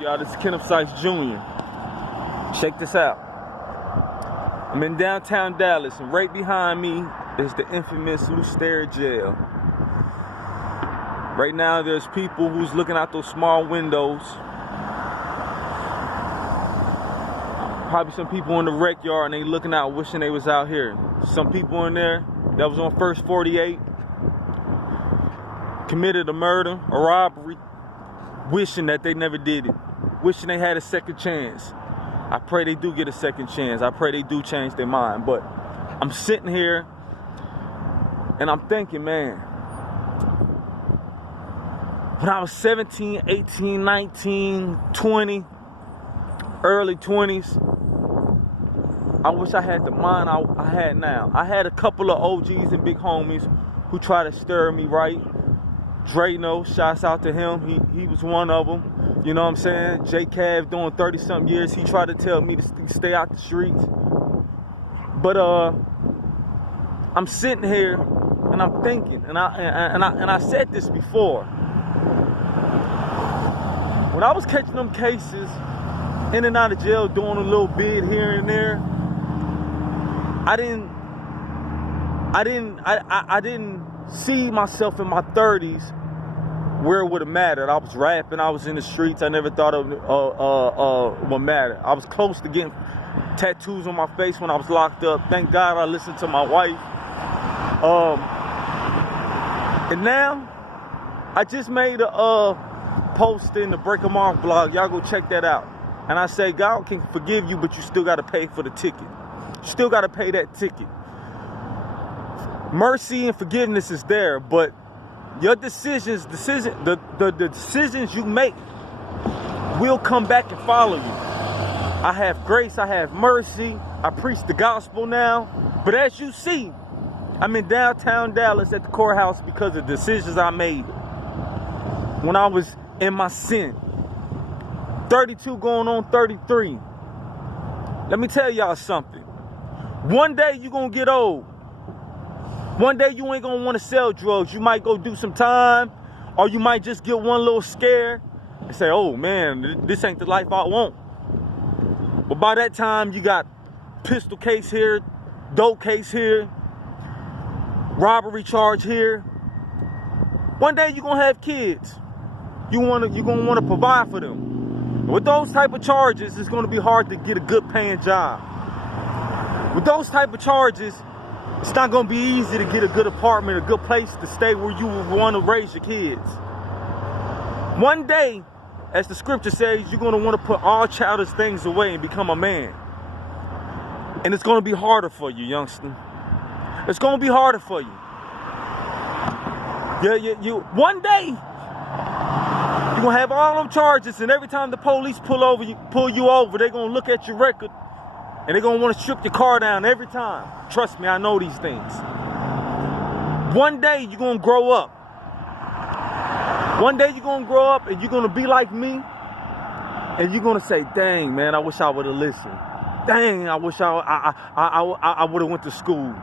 Y'all, this is Kenneth Sykes Jr. Check this out. I'm in downtown Dallas, and right behind me is the infamous Lucidaire Jail. Right now, there's people who's looking out those small windows. Probably some people in the rec yard, and they looking out, wishing they was out here. Some people in there that was on First 48 committed a murder, a robbery, wishing that they never did it, wishing they had a second chance. I pray they do get a second chance. I pray they do change their mind. But I'm sitting here and I'm thinking, man, when I was 17, 18, 19, 20, early 20s, I wish I had the mind I had now. I had a couple of OGs and big homies who tried to stir me right. Drano, shouts out to him. He was one of them. You know what I'm saying? J Cav doing 30-something years. He tried to tell me to stay out the streets. But I'm sitting here and I'm thinking, and I said this before. When I was catching them cases in and out of jail, doing a little bid here and there, I didn't see myself in my 30s where it would have mattered. I was rapping, I was in the streets. I never thought it would matter. I was close to getting tattoos on my face when I was locked up. Thank God I listened to my wife. And now I just made a post in the Break 'em Off blog. Y'all go check that out. And I say, God can forgive you, but you still got to pay for the ticket. You still got to pay that ticket. Mercy and forgiveness is there, but your the decisions you make will come back and follow you. I have grace, I have mercy, I preach the gospel now. But as you see, I'm in downtown Dallas at the courthouse because of decisions I made when I was in my sin. 32 going on 33. Let me tell y'all something. One day you're gonna get old. One day you ain't gonna wanna sell drugs. You might go do some time, or you might just get one little scare and say, oh man, this ain't the life I want. But by that time, you got pistol case here, dope case here, robbery charge here. One day you're gonna have kids. You're gonna wanna provide for them. With those type of charges, it's gonna be hard to get a good paying job. With those type of charges, it's not going to be easy to get a good apartment, a good place to stay where you would want to raise your kids. One day, as the scripture says, you're going to want to put all childish things away and become a man. And it's going to be harder for you, youngster. It's going to be harder for you. One day, you're going to have all them charges, and every time the police pull you over, they're going to look at your record. And they're going to want to strip your car down every time. Trust me, I know these things. One day, you're going to grow up. One day, you're going to grow up and you're going to be like me. And you're going to say, dang, man, I wish I would have listened. Dang, I wish I would have went to school.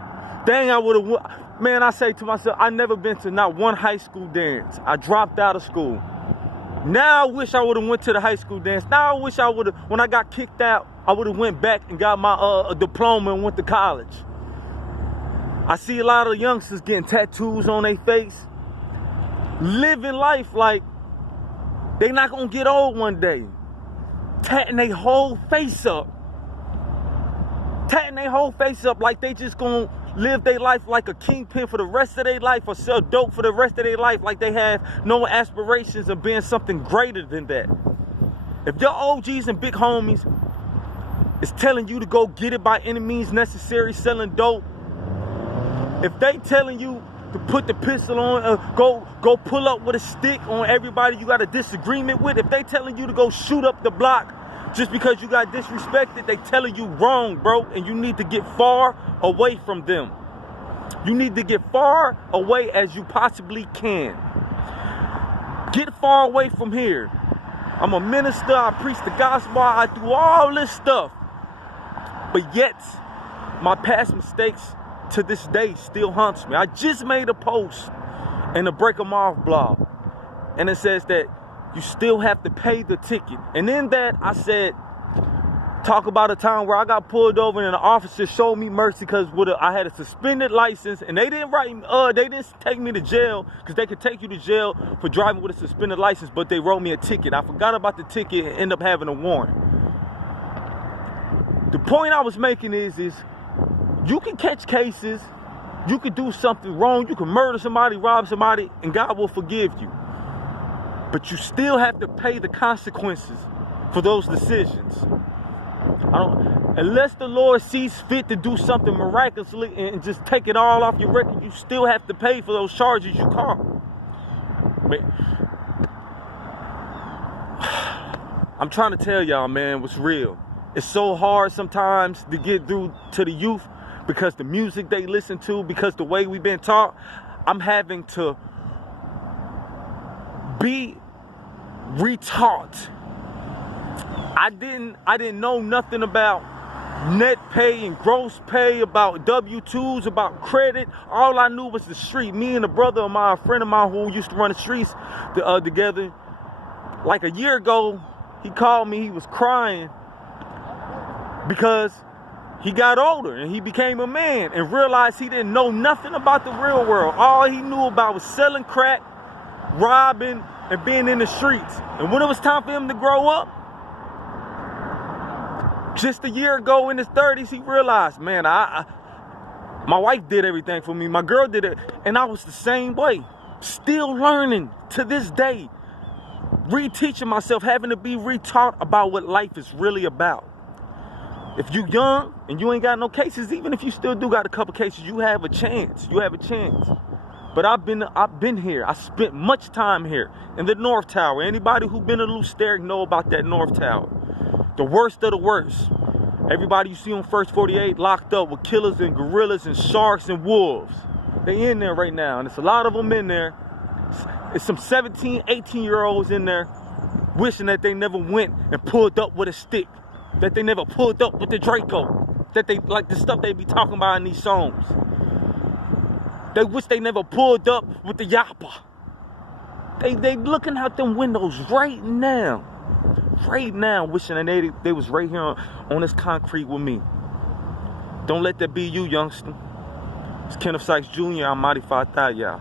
Dang, I would have... Man, I say to myself, I never been to not one high school dance. I dropped out of school. Now I wish I would have went to the high school dance. Now I wish I would have, when I got kicked out, I would have went back and got my diploma and went to college. I see a lot of youngsters getting tattoos on their face, living life like they not gonna get old one day, tatting their whole face up. Tatting their whole face up like they just gonna live their life like a kingpin for the rest of their life, or sell dope for the rest of their life, like they have no aspirations of being something greater than that. If your OGs and big homies is telling you to go get it by any means necessary, selling dope, if they telling you to put the pistol on, go pull up with a stick on everybody you got a disagreement with, if they telling you to go shoot up the block just because you got disrespected, they telling you wrong, bro, and you need to get far away from them. You need to get far away as you possibly can. Get far away from here. I'm a minister, I preach the gospel, I do all this stuff. But yet, my past mistakes to this day still haunts me. I just made a post in the Break 'em Off blog, and it says that you still have to pay the ticket. And in that, I said, talk about a time where I got pulled over and the officer showed me mercy because I had a suspended license, and they didn't take me to jail, because they could take you to jail for driving with a suspended license, but they wrote me a ticket. I forgot about the ticket and ended up having a warrant. The point I was making is you can catch cases, you can do something wrong, you can murder somebody, rob somebody, and God will forgive you. But you still have to pay the consequences for those decisions. Unless the Lord sees fit to do something miraculously and just take it all off your record, you still have to pay for those charges you caught. I'm trying to tell y'all, man, what's real. It's so hard sometimes to get through to the youth because the music they listen to, because the way we've been taught. I'm having to be retaught. I didn't know nothing about net pay and gross pay, about W-2s, about credit. All I knew was the street. Me and a brother of mine, a friend of mine who used to run the streets together, like a year ago, he called me. He was crying because he got older and he became a man and realized he didn't know nothing about the real world. All he knew about was selling crack, robbing, and being in the streets. And when it was time for him to grow up, just a year ago in his 30s, he realized, man, my wife did everything for me. My girl did it. And I was the same way. Still learning to this day. Reteaching myself, having to be retaught about what life is really about. If you young and you ain't got no cases, even if you still do got a couple cases, you have a chance. You have a chance. But I've been here. I spent much time here in the North Tower. Anybody who been to Lew Sterrett know about that North Tower. The worst of the worst. Everybody you see on First 48 locked up with killers and gorillas and sharks and wolves. They in there right now, and it's a lot of them in there. It's some 17, 18-year-olds in there wishing that they never went and pulled up with a stick. That they never pulled up with the Draco. That they, like the stuff they be talking about in these songs. They wish they never pulled up with the Yappa. They looking out them windows right now. Right now, wishing that they was right here on this concrete with me. Don't let that be you, youngster. It's Kenneth Sykes Jr. I'm Mighty Fatah, y'all.